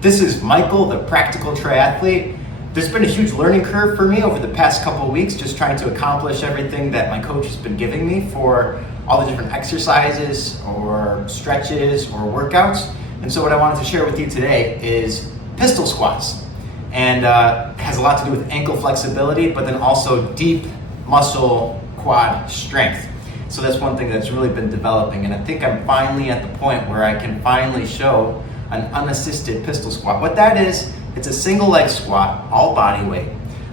This is Michael, the Practical Triathlete. There's been a huge learning curve for me over the past couple of weeks, just trying to accomplish everything that my coach has been giving me for all the different exercises or stretches or workouts. And so what I wanted to share with you today is pistol squats. And it has a lot to do with ankle flexibility, but then also deep muscle quad strength. So that's one thing that's really been developing. And I think I'm finally at the point where I can finally show an unassisted pistol squat. What that is, it's a single leg squat, all body weight,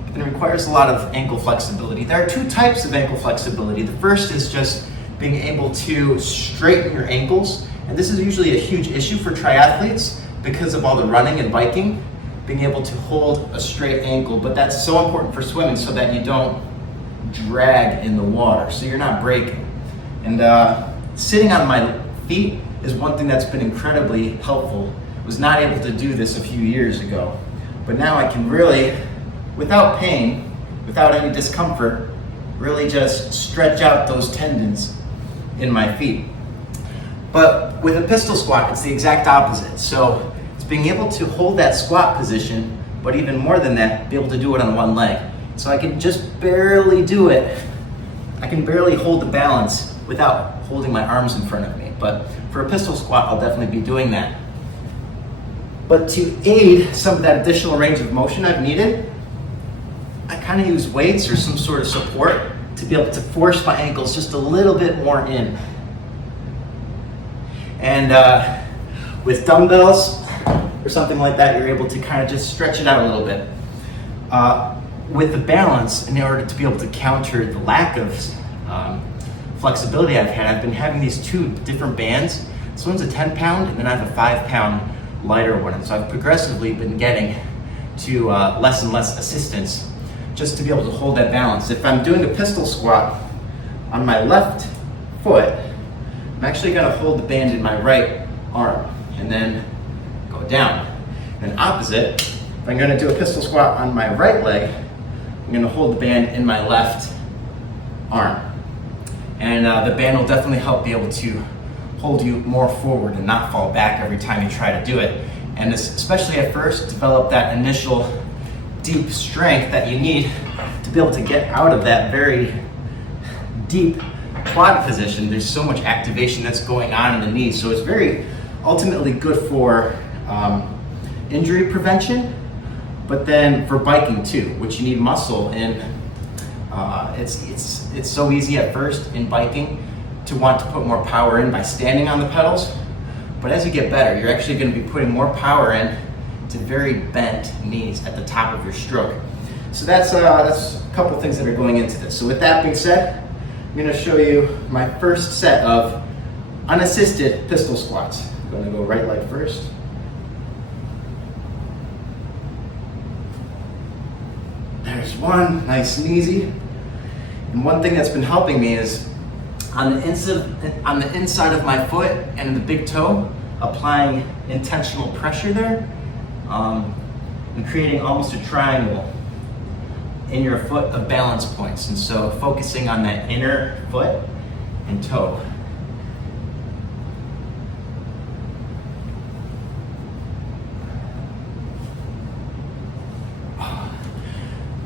but it requires a lot of ankle flexibility. There are two types of ankle flexibility. The first is just being able to straighten your ankles, and this is usually a huge issue for triathletes because of all the running and biking, being able to hold a straight ankle, but that's so important for swimming so that you don't drag in the water, so you're not breaking. And sitting on my feet is one thing that's been incredibly helpful. I was not able to do this a few years ago, but now I can really, without pain, without any discomfort, really just stretch out those tendons in my feet. But with a pistol squat, it's the exact opposite. So it's being able to hold that squat position, but even more than that, be able to do it on one leg. So I can just barely do it. I can barely hold the balance without holding my arms in front of me. But for a pistol squat, I'll definitely be doing that. But to aid some of that additional range of motion I've needed, I kind of use weights or some sort of support to be able to force my ankles just a little bit more in. And with dumbbells or something like that, you're able to kind of just stretch it out a little bit. With the balance, in order to be able to counter the lack of flexibility I've had, I've been having these two different bands. This one's a 10 pound and then I have a 5 pound lighter one. So I've progressively been getting to less and less assistance just to be able to hold that balance. If I'm doing a pistol squat on my left foot, I'm actually gonna hold the band in my right arm and then go down. And opposite, if I'm gonna do a pistol squat on my right leg, I'm gonna hold the band in my left arm. And the band will definitely help be able to hold you more forward and not fall back every time you try to do it. And this, especially at first, develop that initial deep strength that you need to be able to get out of that very deep quad position. There's so much activation that's going on in the knees. So it's very ultimately good for injury prevention, but then for biking too, which you need muscle in. It's so easy at first in biking to want to put more power in by standing on the pedals, but as you get better, you're actually going to be putting more power in to very bent knees at the top of your stroke. So that's a couple things that are going into this. So with that being said, I'm going to show you my first set of unassisted pistol squats. I'm going to go right leg first. There's one, nice and easy. And one thing that's been helping me is on the inside of my foot and the big toe, applying intentional pressure there, and creating almost a triangle in your foot of balance points. And so focusing on that inner foot and toe.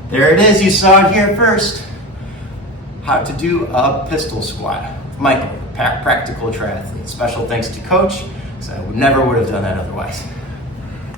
There it is, you saw it here first. How to do a pistol squat. Michael, Practical Triathlete. Special thanks to Coach, because I never would have done that otherwise.